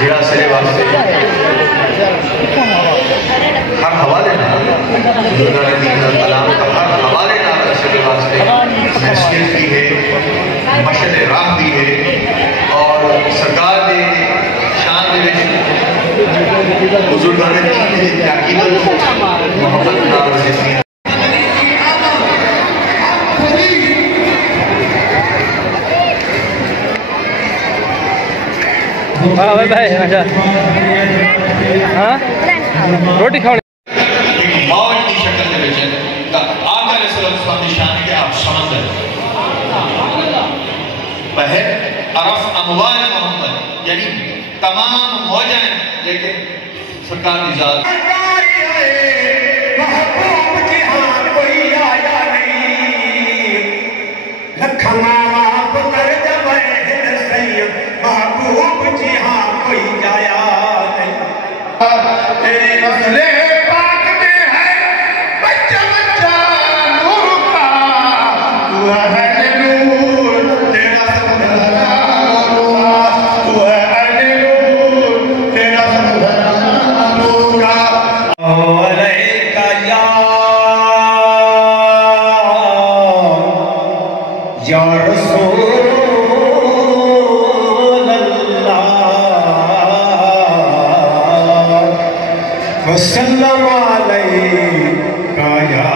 جڑا سرے واسطے ہر حوالے نہ بزرگان دین کا کلام کا ہر حوالے نہ سرے واسطے حیثیت بھی ہے، مشعل راہ بھی ہے، اور سرکار دے شان دے وچ بزرگان دین دی عقیدت محبت نال رہندی ہے۔ ہاں بھائی اچھا ہاں روٹی کھاؤ موج کی شکل دے وچ تا آقا علیہ السلام دی شان ہے کہ آپ سمندر بحر عرف اموال محمد، یعنی تمام موجیں لیکن سرکار کی ذات محبوب جہاں کوئی آیا نہیں، لکھنا پتر جب ہے سید محبوب جہاں کوئی آیا نہیں۔ تیری نسل پاک میں ہے بچہ بچہ نور کا، تو ہے نور تیرا سمجھنا ہوگا، تو ہے نور تیرا سمجھنا ہوگا۔ علیکہ یا رسول وسلم علیکہ یا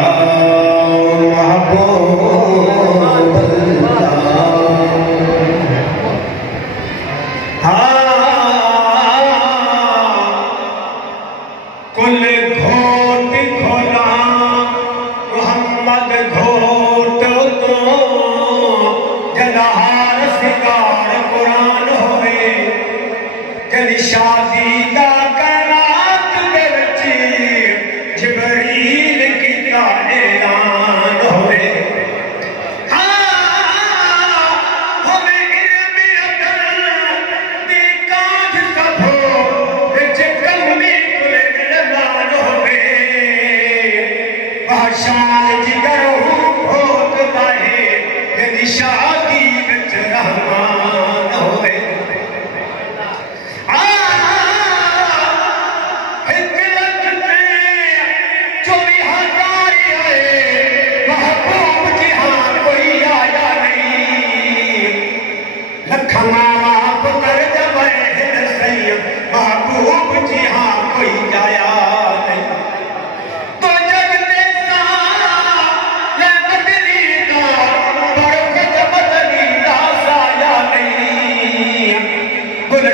محبوب اللہ۔ کل گھوٹ کھولا محمد گھوٹ تو جلہار سکار قرآن ہوئے، جل شادی دا کرات دے وچی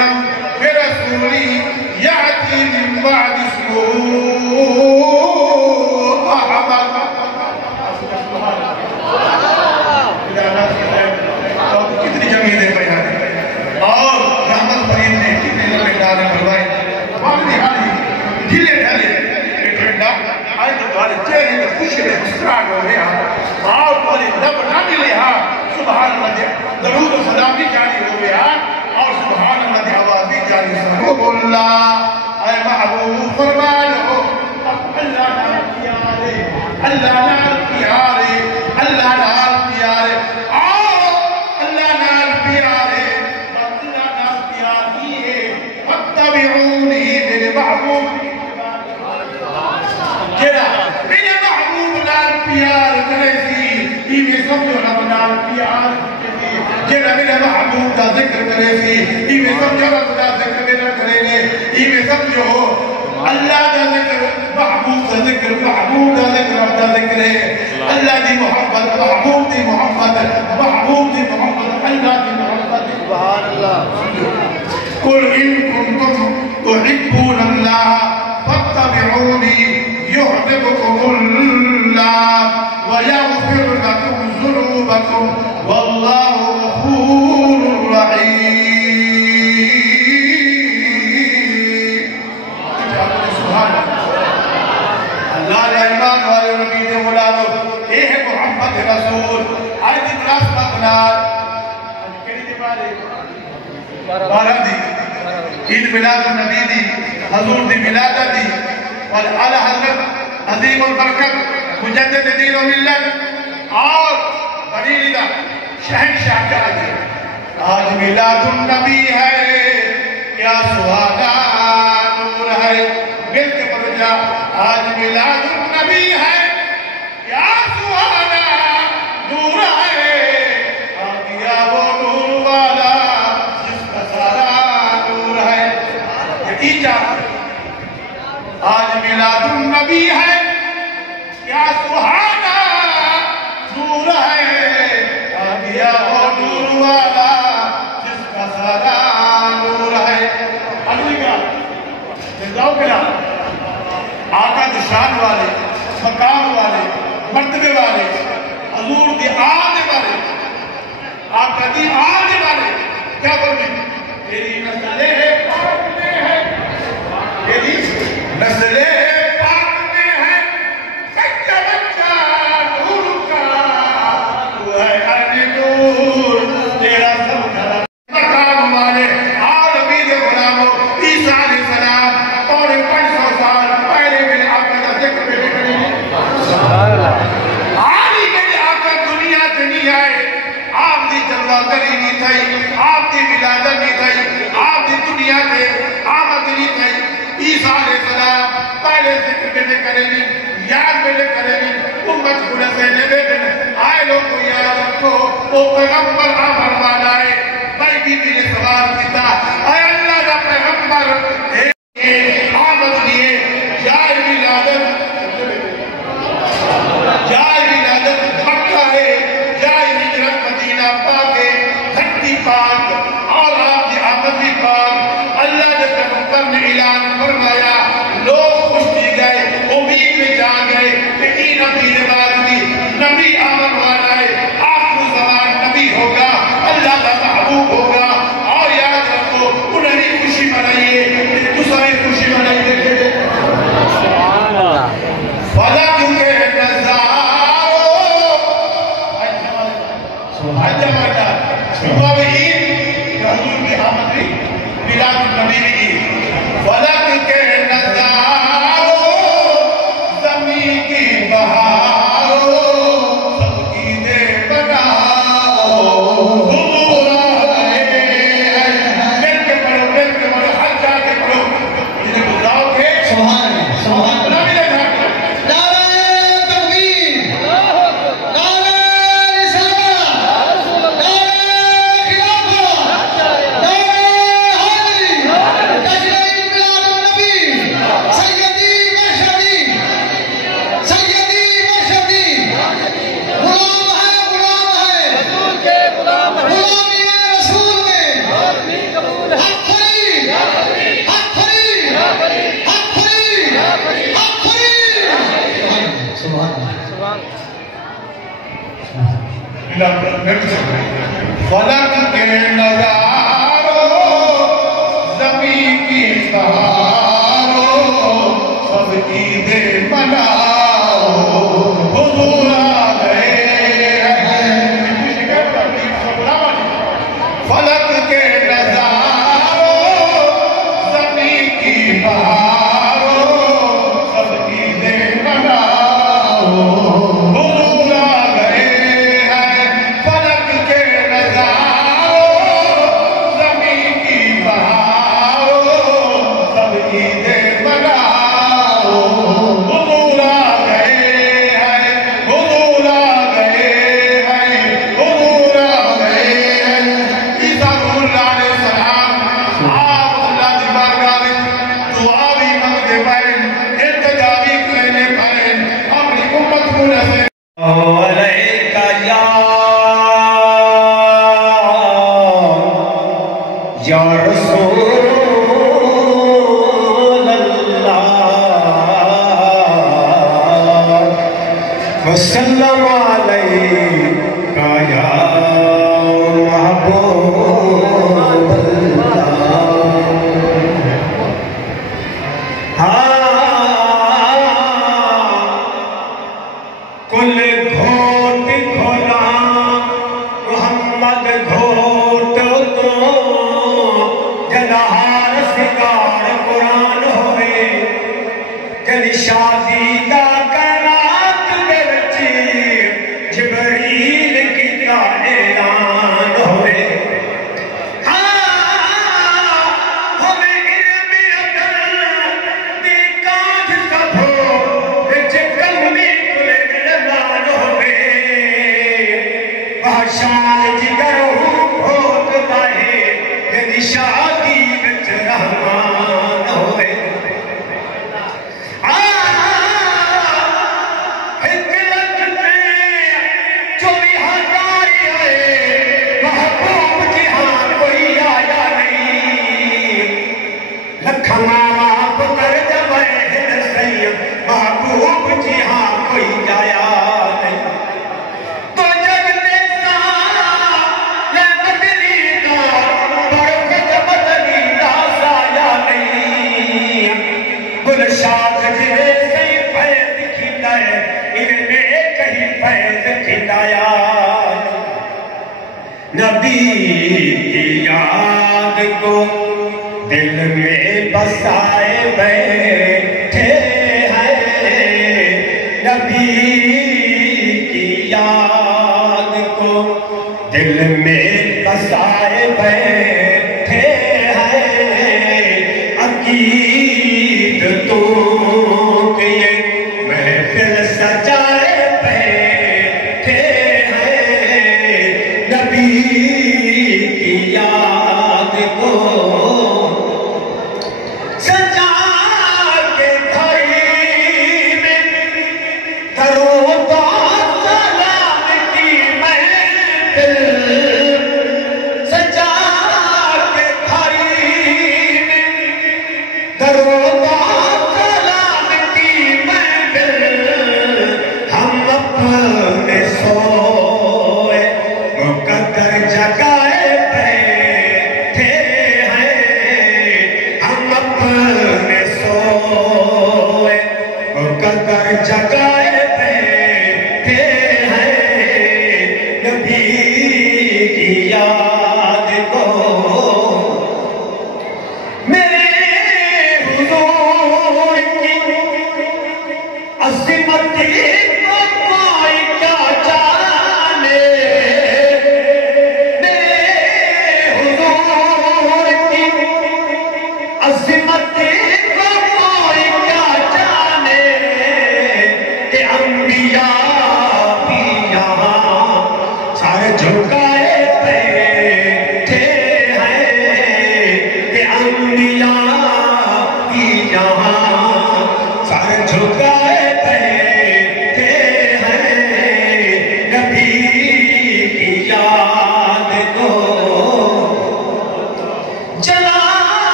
مبشرا برسول يأتي من بعد اسمه أحمد. کتنی جمیل ہے بیان. اور رحمت فرید نے کتنے لمبے نعرے بلوائے. واقعی حالی ڈھیلے ڈھالے ٹھنڈا آئے تو تمہارے چہرے میں خوشی میں مسکراہٹ ہو گیا. اور بولے لب نہ ملے ہاں سبحان اللہ درود و سلام بھی جاری ہو گیا اور سبحان اللہ کی آواز بھی جاری ہو گیا. اللہ اے محبوب فرما لو اللہ نال پیارے اللہ نال پیارے اللہ نال پیارے آؤ اللہ نال پیارے اللہ نال پیاری ہے فاتبعونی میرے محبوب جڑا میرے محبوب نال پیار کرے سی ایویں سمجھو رب نال پیار کرے جڑا میرے محبوب کا ذکر کرے سی ایویں سمجھو رب دا ذکر میرا کرے نے ایویں سمجھو اللہ دا ذکر محبوب دا ذکر محبوب دا ذکر رب دا ذکر ہے. اللہ دی محبت محبوب دی محبت محبوب دی محبت اللہ دی محبت. سبحان اللہ. قل ان کنتم تحبون اللہ فاتبعونی يحببكم الله ويغفر لكم ذنوبكم والله غفور رحيم. سبحان اللہ علیہ ایمان والے نبی نے بلالو اے ہے محمد رسول آئے دی کلاس مقنار کیلی دی بارہ دی عید ملاد النبی دی حضور دی ملادہ دی والعالی حضرت عظیم البرکت مجدد دین و ملت اور بڑی لیدہ شہنشاہ کا آجے آج ملاد النبی ہے کیا سہانا نور ہے مل کے پڑھ جا آج ملاد النبی ہے کیا سہانا نور ہے آ گیا وہ نور والا جس کا سارا نور ہے. نتیجہ آج ملاد النبی ہے کیا سہانا نور ہے آ گیا وہ نور والا جس کا سارا نور ہے. اگلی کیا جاؤ کیا آقا دی شان والے مقام والے مرتبے والے حضور دی آنے والے آقا دی آنے والے کیا بولے تیری نسلیں پاک میں ہے تیری نسلیں پاک میں ہے سچا بچہ نور کا تو ہے ہر نور تیرا سب گھر مقام والے عالمی دے غلاموں عیسیٰ علیہ السلام اور 500 سال پہلے میرے آقا کا ذکر میرے کریں آلی میرے آقا دنیا سے نہیں آئے آپ دی جلوہ کری نہیں تھئی آپ دی ولادت نہیں تھئی آپ دی دنیا سے آمد نہیں تھئی عیسیٰ علیہ السلام پہلے ذکر میرے کریں یاد میرے کریں امت کھلے سے نبے دن آئے لوگ کو یاد رکھو وہ پیغمبر آمر والا ہے بھائی بی بی نے سوال کیتا اے اللہ کا پیغمبر آمد لیے جائے ولادت مکہ ہے جائے ہجرت مدینہ پاک ہے دھرتی پاک اور آپ کی آمد بھی پاک. اللہ نے پیغمبر نے اعلان فرمایا لوگ خوش دی گئے امید میں جا گئے کہ نبی نے بات دی نبی آمد والا ہے آخر زمان نبی ہوگا اللہ کا محبوب ہوگا. اور یاد رکھو انہیں خوشی منائیے دوسرے خوشی منائیے فلا کیونکہ نظارو حجہ ماتا صبح بھی عید حضور کی آمد بھی ملاد النبی بھی عید فلا کیونکہ نظارو زمین کی بہارو سب کی دے بناو مل کے پڑھو ہر جا کے پڑھو جنہیں گزراؤ کے سبحان اللہ اللہ فلک کے نظاروں زمین کی سہاروں سب عیدیں مناؤ حضور آ گئے ہیں فلک کے نظاروں زمین کی بہاروں سب عیدیں مناؤ حضور آ گئے ہیں فلک کے نظاروں زمین کی بہاروں سب عیدیں مناؤ حضور آ گئے ہیں حضور آ گئے ہیں حضور آ گئے ہیں عیسیٰ روح اللہ علیہ السلام آپ اللہ دی بارگاہ وچ دعا بھی منگدے پئے التجا بھی کرنے پئے اپنی امت کو نصیب علیکہ یا رسول اللہ وسلم علیکہ یا محبوب اللہ کل گھوٹ کھولا محمد گھوٹ تو جلہار سکار قرآن ہوئے جل شادی دا کرات دے وچ جبریل کی دا اعلان ہوئے شان جگر بھوکتا ہے یعنی شادی وچ رحمان ہوئے ایک لکھ میں 24,000 آئے محبوب جہاں کوئی آیا نہیں لکھ ماں پتر جب ہے سید محبوب جہاں کوئی آیا نہیں شاد جنہیں سے فیض کھیتا ہے انہیں کہیں فیض کھیتایا نبی کی یاد کو دل میں بسائے بیٹھے ہیں نبی کی یاد کو دل میں بسائے بیٹھے ہیں عقید تو کہ یہ محفل سجائے بیٹھے ہیں نبی کی یاد کو سجائے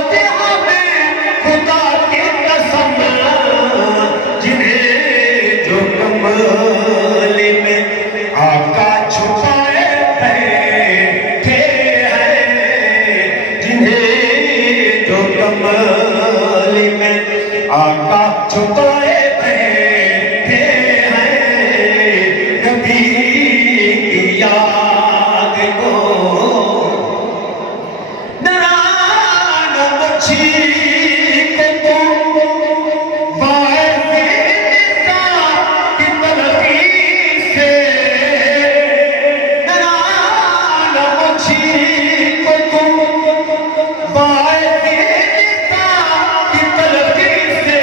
روزے ہمیں خدا کی قسم جنہیں جو کمالی میں آقا چھپائے بیٹھے ہیں، جنہیں جو کمالی میں آقا چھپائے بیٹھے ہیں، نبی کی یاد کو نران مچھی کو تو باعث نساء کی تلخی سے، نران مچھی کو تو باعث نساء کی تلخی سے،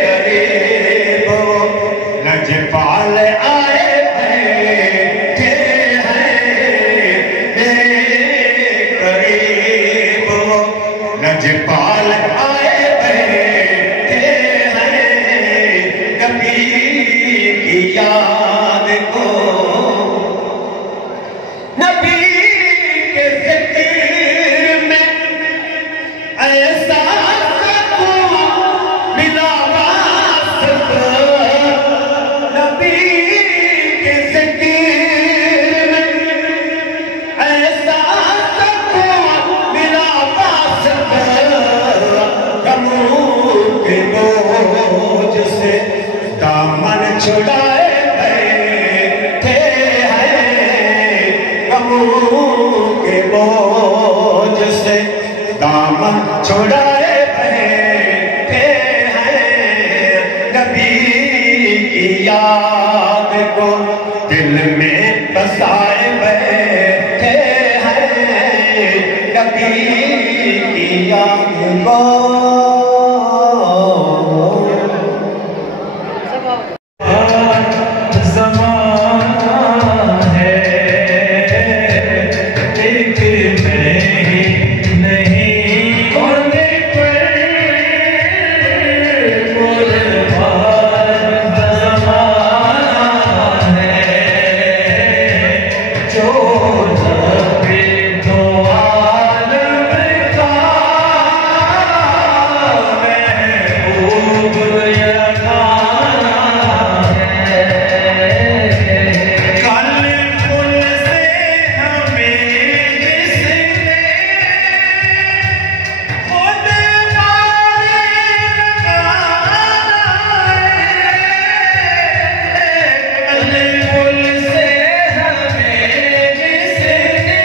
غریب لجپال آئے بیٹھے ہیں، غریب لجپال آئے بیٹھے ہیں، نبی کی یاد کو، نبی کے ذکر میں ایسا سکون ملا واسطہ، نبی کے ذکر میں ایسا سکون ملا واسطہ، غموں کے بوجھ سے دامن چھڑائے بیٹھے ہیں، غموں کے بوجھ سے دامن چھڑائے بیٹھے ہیں، نبی کی یاد کو دل میں بسائے بیٹھے ہیں، نبی کی یاد کو زمانہ ہے ایک نہیں ہونے پر قربان، زمانہ ہے جو لبے تو عالم کا محبوب یگانہ ہے، کل پل سے ہمیں جس نے خود مارے لگانا ہے، کل پل سے ہمیں جس نے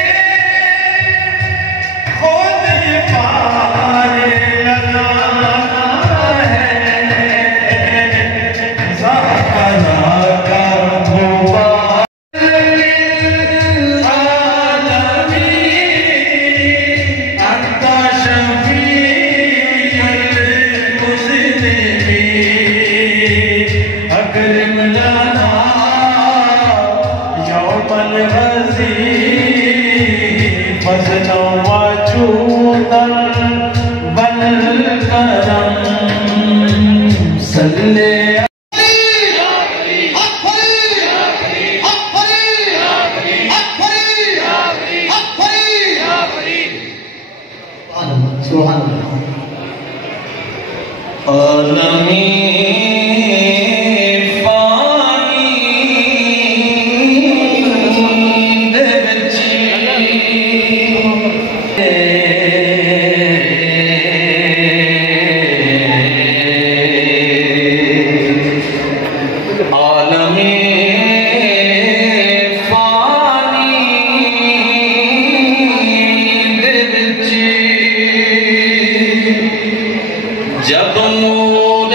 خود مارے لگانا ہے، زہرا کا غبار جب نور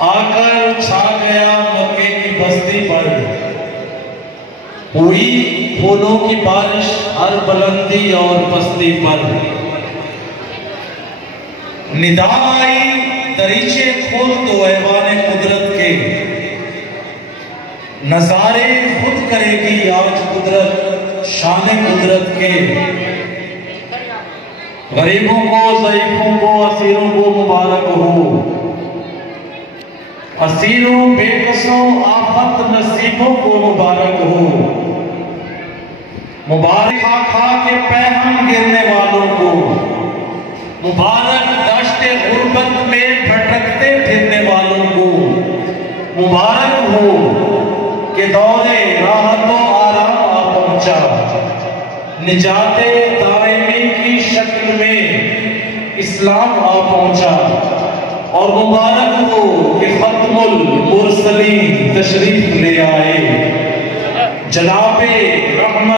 آ کر چھا گیا مکے کی بستی پر، ہوئی پھولوں کی بارش ہر بلندی اور پستی پر، ندا آئی دریچے کھول تو ایوان قدرت کے، نظارے خود کرے گی آج قدرت شان قدرت کے، غریبوں کو ضعیفوں کو اسیروں کو مبارک ہو، اسیروں بے قصوں آفت نصیبوں کو مبارک ہو، مبارک کھا کھا کے پیغام گرنے والوں کو، مبارک دشت غربت میں بھٹکتے پھرنے والوں کو، مبارک ہو کہ دور راحت و آرام آ پہنچا، نجات دائمی کی شکل میں اسلام آ پہنچا، اور مبارک ہو کہ ختم المرسلین تشریف لے آئے، جناب رحمت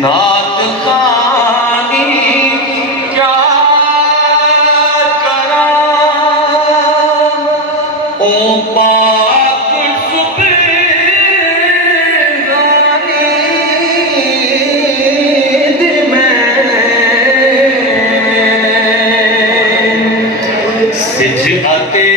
نعت خوانی کیا کرا او پاک سبحانی دی میں سجاتے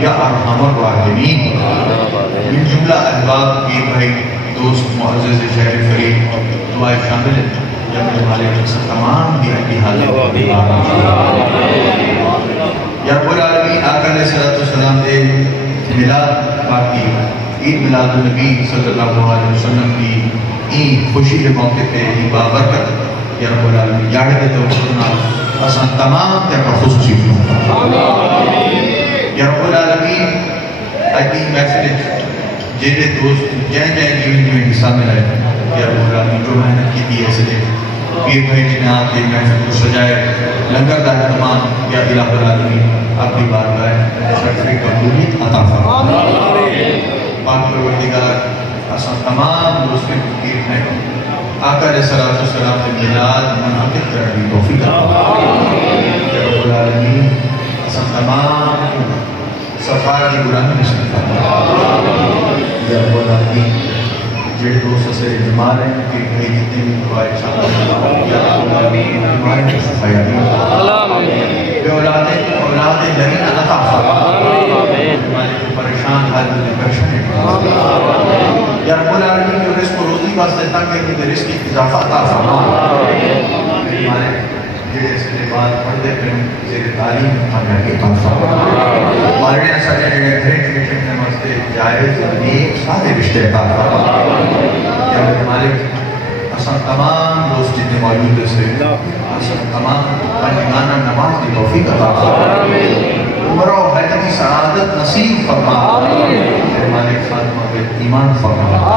یا ارحم الراحمین، من جملہ احباب کے بھائی دوست معزز شہر فرید دعائیں شامل ہیں یا میرے مالک تمام دین کی حالت یا رب العالمین آقا علیہ السلام دے ملاد باقی عید میلاد النبی صلی اللہ علیہ وسلم کی این خوشی کے موقع پہ این بابرکت یا رب العالمین یاڑے دے توقعنا اسان تمام تے پر خصوصی یا رب العالمین تاکہ محفل جیدے دوست جائیں جیون حصہ میں رہے یا رب العالمین جو محنت کی دی ایسے دے پیر بھائی جنہاں کے محفل کو سجائے لنگر کا اہتمام یا الہ العالمین اپنی بارگاہ شرفی قبولیت عطا فرما پاک پروردگار اسان تمام دوستیں کو پیر ہیں آقا علیہ السلام کے میلاد منعقد کرنے توفیق عطا یا رب العالمین اسان تمام صفحہ کی قرآن نشن یا رب العالمین جڑے دوست سے جمال ہیں کہ بھئی جتنے بھی دعائیں شامل یا رب العالمین جمال ہیں صفحہ یادی بے اولاد لرین عطا فرما جمال کو پریشان حال میں کرشن یا رب العالمین جو رزق و روزی واسطے تاکہ کہ رزق کی اضافہ عطا فرما ہمارے جڑے اس کے بعد پڑھتے پھر زیر تعلیم کامیابی عطا فرما ہمارے نے ایسا جڑے گھرے بیٹھے اپنے واسطے جائز نیک سارے رشتے عطا فرما یا میرے مالک اسان تمام دوست جتنے موجود سے اسان تمام پنجگانہ نماز کی توفیق عطا فرما عمر و حیات کی سعادت نصیب فرما میرے مالک خاتمہ کے ایمان فرما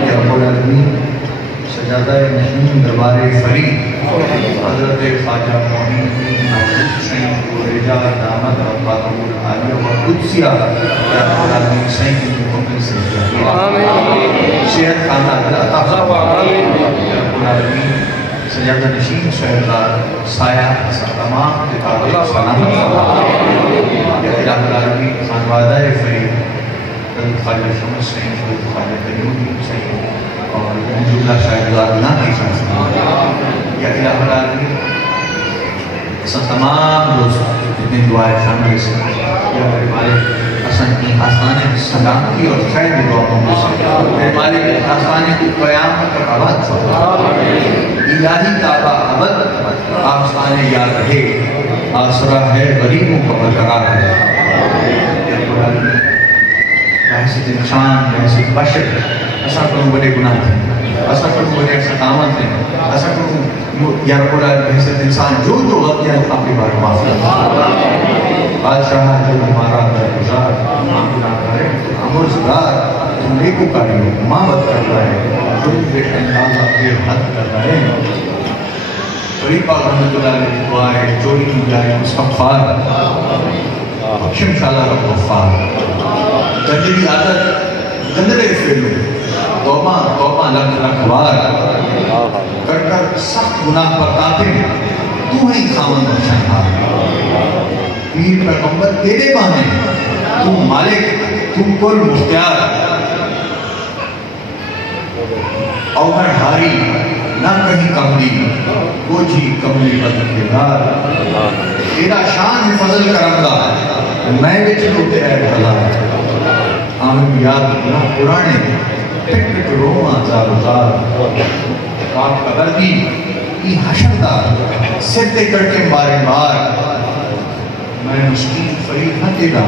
یا رب العالمین سجادہ نشین دربار فرید حضرت خواجہ معین حسین رجا دامت رباتہ العالیہ و قدسیہ یا رب العالمین حسین کی مکمل سے صحت خاندہ عطا فرما یا رب العالمین سجادہ نشین شہردار سایہ تمام کتابیں سلامت فرما یا الہ العالمین خانوادہ فرید حضرت خواجہ شمس حسین حضرت خواجہ قیومی حسین اور جملہ شاہدار اللہ کی شاہد یا الہ العالمین اسان تمام دوست جتنے دعائیں شامل سے یا میرے مالک اسان کی آسان سلامتی اور خیر دعا مانگو سے میرے مالک آسان کی قیامت کا آباد فرما الہی تعالیٰ ابد آسان یاد رہے آسرا ہے غریبوں کا برقرار ہے یا رب العالمین حیثیت انسان حیثیت بشر اسا کو بڑے گناہ تھے اسا کو بڑے ستاوت تھے اسا کو یا رب العالمین حیثیت انسان جو غلطیاں اپنی بار معافی بادشاہ جو ہمارا درگزار ہم گناہ کرے ہم روزگار تم نیکو کاری ہو امامت کر رہا ہے تم بے اندازہ بے حد کر رہے ہیں قریبا رحمت اللہ علیہ دعائے چوری کی جائے مستغفار بخشم شاءاللہ رب غفار گندگی عادت گندرے فیلو توبہ لکھ بار کر سخت گناہ پر قاتل تو ہی خامن بچانا پیر پیغمبر تیرے بانے تو مالک تو کل مختار اوہر ہاری نہ کہیں کملی کوجھی کملی بدل کے دار تیرا شان فضل کرم دا میں بچ لوٹے ہے بھلا آمین یاد نہ پرانے ٹک ٹک روما زار پاک قبر کی ای حشردار سدے کر کے بارے بار میں مسکین فرید نہ تیرا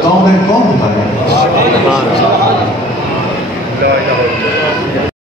تو میں کون بتایا